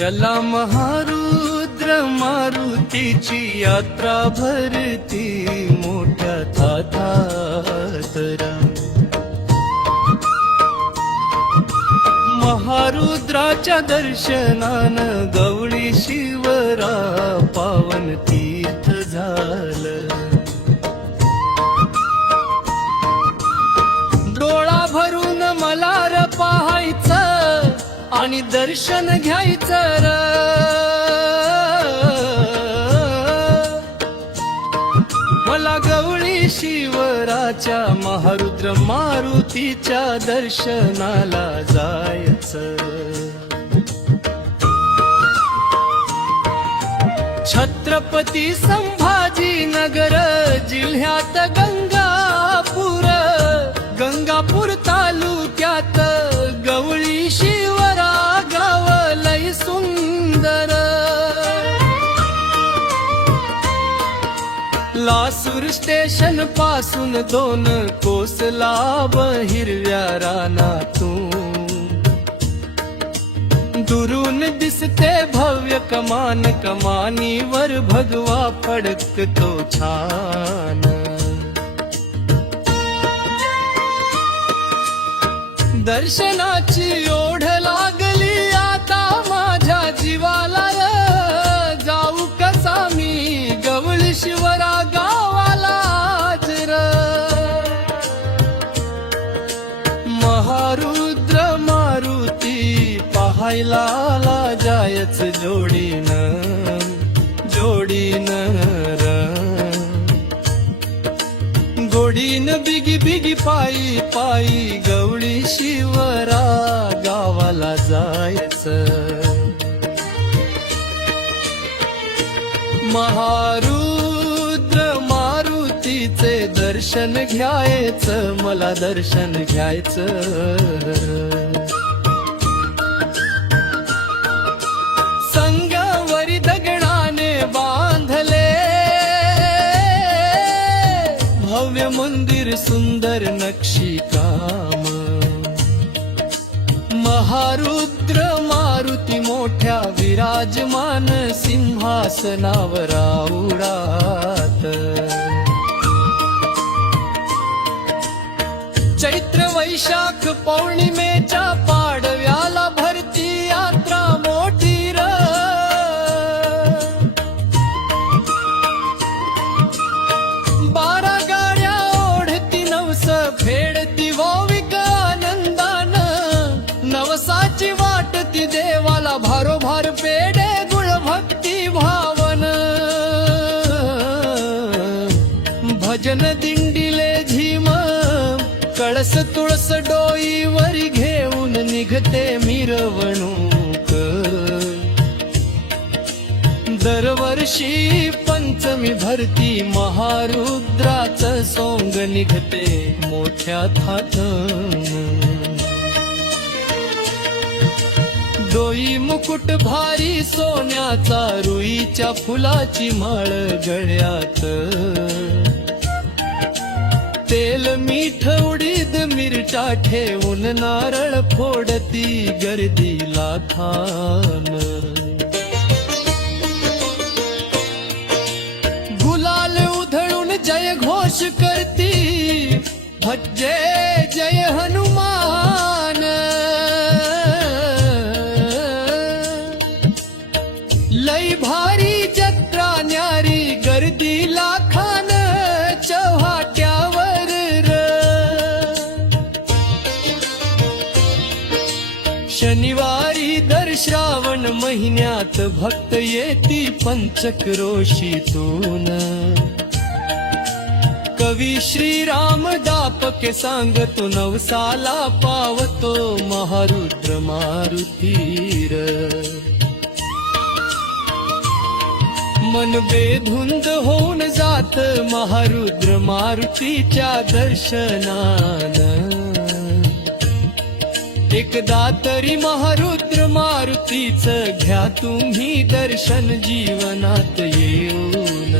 चला महारुद्र मारुतीची यात्रा भरती मोठ्या थाटातरा. महारुद्राच्या दर्शनानं गवळी शिवरा पावन तीर्थ झालं. डोळा भरून मलार पाहायचं आणि दर्शन घ्यायचं र. मला गवळी शिवराच्या महारुद्र मारुतीच्या दर्शनाला जायचं. छत्रपती संभाजीनगर जिल्ह्यात गंगापूर तालुक्यात गवळी शिवरा गाव लय सुंदर. लासूर स्टेशन पासून 2 कोस लांब हिरव्या रानातून दुरून दिसते भव्य कमान. कमानीवर भगवा फडकतो छान. दर्शनाची ओढ लागली आता माझ्या जीवाला र. जाऊ कसा मी गवळी शिवरा गावाला र. महारुद्र मारुती पाहायला जायच जोडीनं र. गोडीन बिगी पायी गवळी शिवरा गावाला जायचं. महारुद्र मारुतीचे दर्शन घ्यायचं मला दर्शन घ्यायचं. संगमवरी दगडाने बांधले भव्य मंदिर सुंदर नक्षीकाम. महारुद्र मारुती मोठ्या विराजमान सिंहासनावर उडात. चैत्र वैशाख पौर्णिमेच्या पाडव्याला भरती यात्रा मोठी र. बारा गाड्या ओढती नवस फेडती भाविक आनंदान. नवसाची वाटती देवाला भारोभार पेडे गुळ भक्ती भावन. भजन दिंडीले झिम कळस तुळस डोईवरी घेऊन निघते मिरवणूक. दरवर्षी पंचमी भरती महारुद्राचं सोंग निघते मोठ्या थाटानं. डोई मुकुट भारी सोन्याचा रुईच्या फुलाची माळ गळ्यात. तेल मीठ उडीद मिरच्या ठेवून नारळ फोडती गर्दीला थान. गुलाल उधळून जय घोष करती भजे जय हनुमान. लई भारी जत्रा न्यारी गर्दी लाखान चव्हाट्यावर र. शनिवारी दर श्रावण महिन्यात भक्त येती पंचक्रोशीतून. कवी श्रीराम दापके सांगतो नवसाला पावतो महारुद्र मारुतीर. मन बेधुंद होऊन जात महारुद्र मारुतीच्या दर्शनानं. एकदा तरी महारुद्र मारुतीचं घ्या तुम्ही दर्शन जीवनात येऊन.